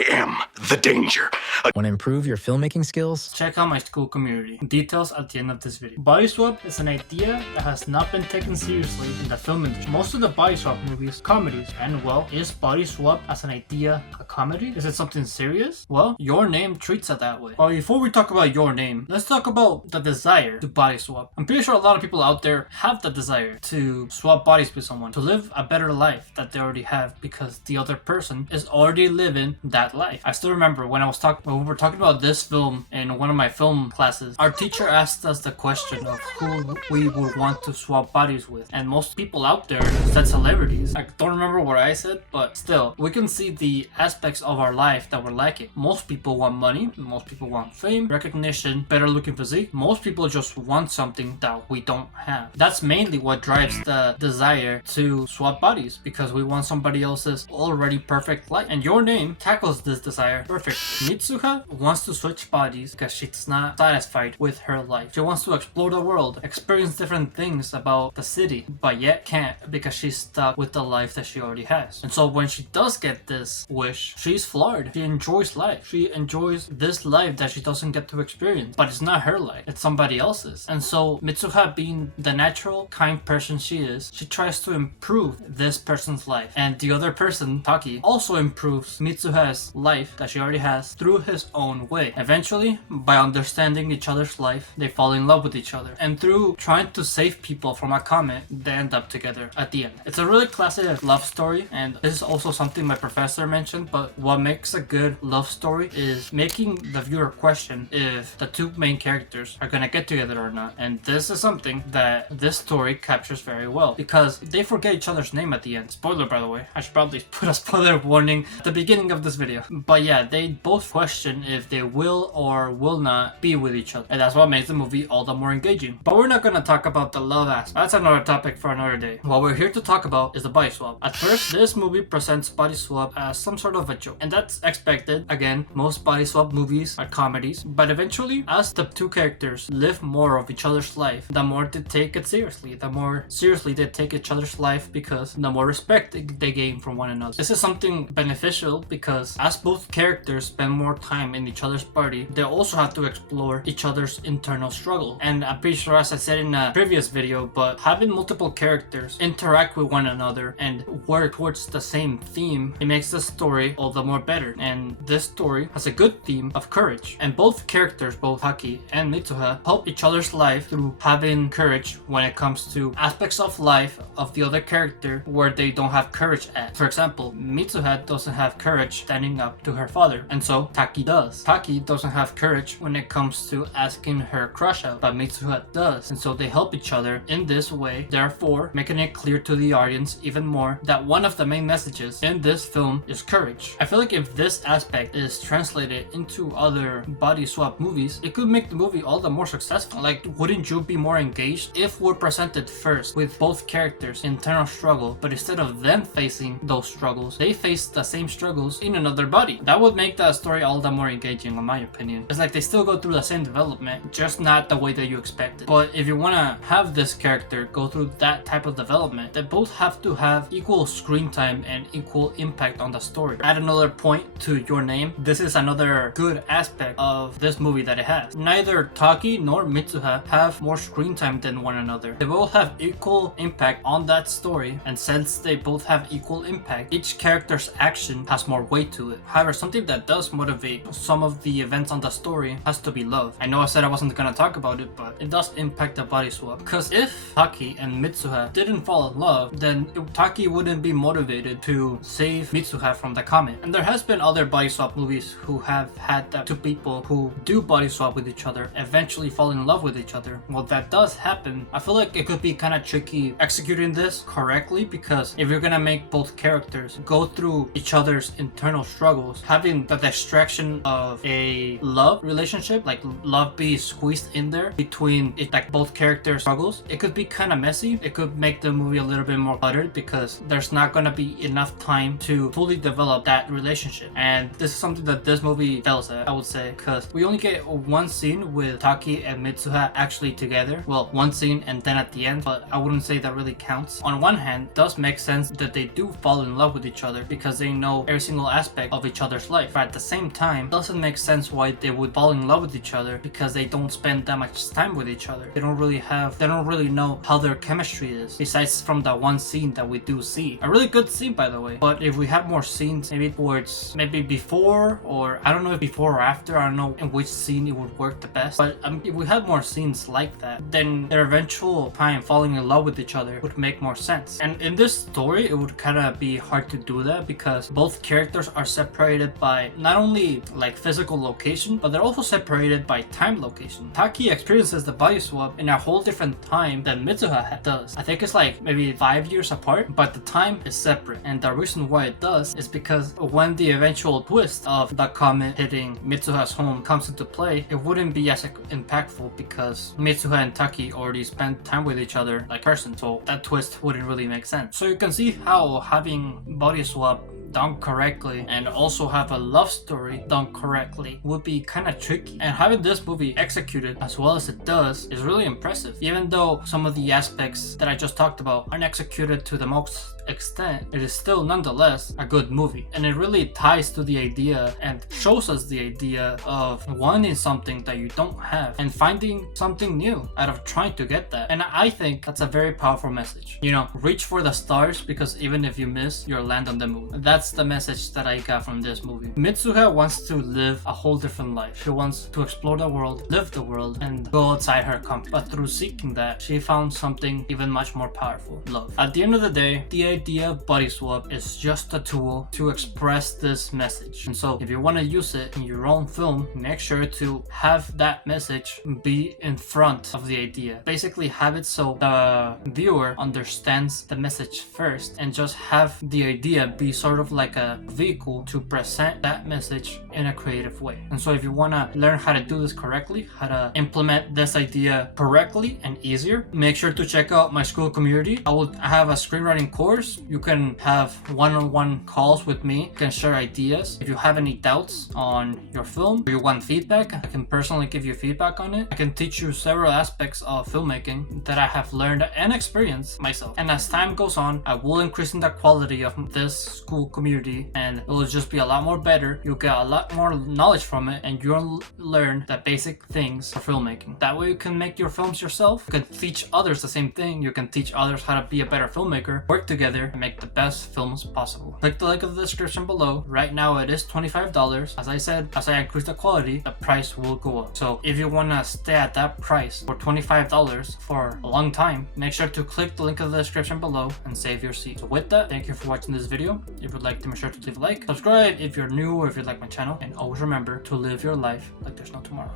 I am the danger. Want to improve your filmmaking skills? Check out my school community. Details at the end of this video. Body swap is an idea that has not been taken seriously in the film industry. Most of the body swap movies, comedies, and well, is body swap as an idea a comedy? Is it something serious? Well, Your Name treats it that way. But before we talk about Your Name, let's talk about the desire to body swap. I'm pretty sure a lot of people out there have the desire to swap bodies with someone, to live a better life that they already have because the other person is already living that life. I still remember when we were talking about this film in one of my film classes, our teacher asked us the question of who we would want to swap bodies with, and most people out there said celebrities. I don't remember what I said, but still, we can see the aspects of our life that we're lacking. Most people want money, most people want fame, recognition, better looking physique. Most people just want something that we don't have. That's mainly what drives the desire to swap bodies, because we want somebody else's already perfect life. And Your Name tackles this desire perfectly. Mitsuha wants to switch bodies because she's not satisfied with her life. She wants to explore the world, experience different things about the city, but yet can't because she's stuck with the life that she already has. And so when she does get this wish, she's floored. She enjoys life. She enjoys this life that she doesn't get to experience, but it's not her life, it's somebody else's. And so Mitsuha, being the natural, kind person she is, she tries to improve this person's life. And the other person, Taki, also improves Mitsuha's life that she already has through his own way. Eventually, by understanding each other's life, they fall in love with each other. And through trying to save people from a comet, they end up together at the end. It's a really classic love story, and this is also something my professor mentioned, but what makes a good love story is making the viewer question if the two main characters are gonna get together or not. And this is something that this story captures very well, because they forget each other's name at the end. Spoiler, by the way. I should probably put a spoiler warning at the beginning of this video. But yeah, they both question if they will or will not be with each other. And that's what makes the movie all the more engaging. But we're not gonna talk about the love aspect. That's another topic for another day. What we're here to talk about is the body swap. At first, this movie presents body swap as some sort of a joke. And that's expected. Again, most body swap movies are comedies. But eventually, as the two characters live more of each other's life, the more they take it seriously. The more seriously they take each other's life, because the more respect they gain from one another. This is something beneficial because as both characters spend more time in each other's body, they also have to explore each other's internal struggle. And I'm pretty sure, as I said in a previous video, but having multiple characters interact with one another and work towards the same theme, it makes the story all the more better. And this story has a good theme of courage. And both characters, both Taki and Mitsuha, help each other's life through having courage when it comes to aspects of life of the other character where they don't have courage at. For example, Mitsuha doesn't have courage standing up to her father, and so Taki does. Taki doesn't have courage when it comes to asking her crush out, but Mitsuha does. And so they help each other in this way, therefore making it clear to the audience even more that one of the main messages in this film is courage. I feel like if this aspect is translated into other body swap movies, it could make the movie all the more successful. Like, wouldn't you be more engaged if we're presented first with both characters' internal struggle, but instead of them facing those struggles, they face the same struggles in another body? That would make the story all the more engaging, in my opinion. It's like they still go through the same development, just not the way that you expected. But if you want to have this character go through that type of development, they both have to have equal screen time and equal impact on the story. Add another point to Your Name. This is another good aspect of this movie that it has. Neither Taki nor Mitsuha have more screen time than one another. They both have equal impact on that story, and since they both have equal impact, each character's action has more weight to it. However, something that does motivate some of the events on the story has to be love. I know I said I wasn't gonna talk about it, but it does impact the body swap. Because if Taki and Mitsuha didn't fall in love, then Taki wouldn't be motivated to save Mitsuha from the comet. And there has been other body swap movies who have had that two people who do body swap with each other eventually fall in love with each other. Well, that does happen. I feel like it could be kind of tricky executing this correctly, because if you're gonna make both characters go through each other's internal struggles, having the distraction of a love relationship, like love be squeezed in there between it, like both characters' struggles, it could be kind of messy. It could make the movie a little bit more cluttered because there's not gonna be enough time to fully develop that relationship. And this is something that this movie fails at, I would say, because we only get one scene with Taki and Mitsuha actually together. Well, one scene and then at the end, but I wouldn't say that really counts. On one hand, it does make sense that they do fall in love with each other because they know every single aspect of each other's life. But at the same time, it doesn't make sense why they would fall in love with each other, because they don't spend that much time with each other. They don't really know how their chemistry is, besides from that one scene that we do see. A really good scene, by the way. But if we had more scenes, maybe before, or I don't know if before or after, I don't know in which scene it would work the best. But if we had more scenes like that, then their eventual time falling in love with each other would make more sense. And in this story, it would kind of be hard to do that because both characters are separated by not only like physical location, but they're also separated by time location. Taki experiences the body swap in a whole different time than Mitsuha does. I think it's like maybe 5 years apart, but the time is separate. And the reason why it does is because when the eventual twist of the comet hitting Mitsuha's home comes into play, it wouldn't be as impactful because Mitsuha and Taki already spent time with each other like person, so that twist wouldn't really make sense. So you can see how having body swap done correctly and also have a love story done correctly would be kind of tricky. And having this movie executed as well as it does is really impressive, even though some of the aspects that I just talked about aren't executed to the most extent. It is still nonetheless a good movie, and it really ties to the idea and shows us the idea of wanting something that you don't have and finding something new out of trying to get that. And I think that's a very powerful message. You know, reach for the stars, because even if you miss, you'll land on the moon. That's the message that I got from this movie. Mitsuha wants to live a whole different life. She wants to explore the world, live the world, and go outside her comfort. But through seeking that, she found something even much more powerful: love. At the end of the day, the idea of body swap is just a tool to express this message. And so if you want to use it in your own film, make sure to have that message be in front of the idea. Basically have it so the viewer understands the message first, and just have the idea be sort of like a vehicle to present that message in a creative way. And so if you want to learn how to do this correctly, how to implement this idea correctly and easier, make sure to check out my school community. I will have a screenwriting course. You can have one-on-one calls with me. You can share ideas. If you have any doubts on your film or you want feedback, I can personally give you feedback on it. I can teach you several aspects of filmmaking that I have learned and experienced myself. And as time goes on, I will increase in the quality of this school community, and it will just be a lot more better. You'll get a lot more knowledge from it, and you'll learn the basic things of filmmaking. That way you can make your films yourself. You can teach others the same thing. You can teach others how to be a better filmmaker. Work together and make the best films possible. Click the link in the description below. Right now it is $25. As I said, as I increase the quality, the price will go up. So if you want to stay at that price for $25 for a long time, make sure to click the link in the description below and save your seat. So with that, thank you for watching this video. If you'd like to, make sure to leave a like, subscribe if you're new or if you like my channel, and always remember to live your life like there's no tomorrow.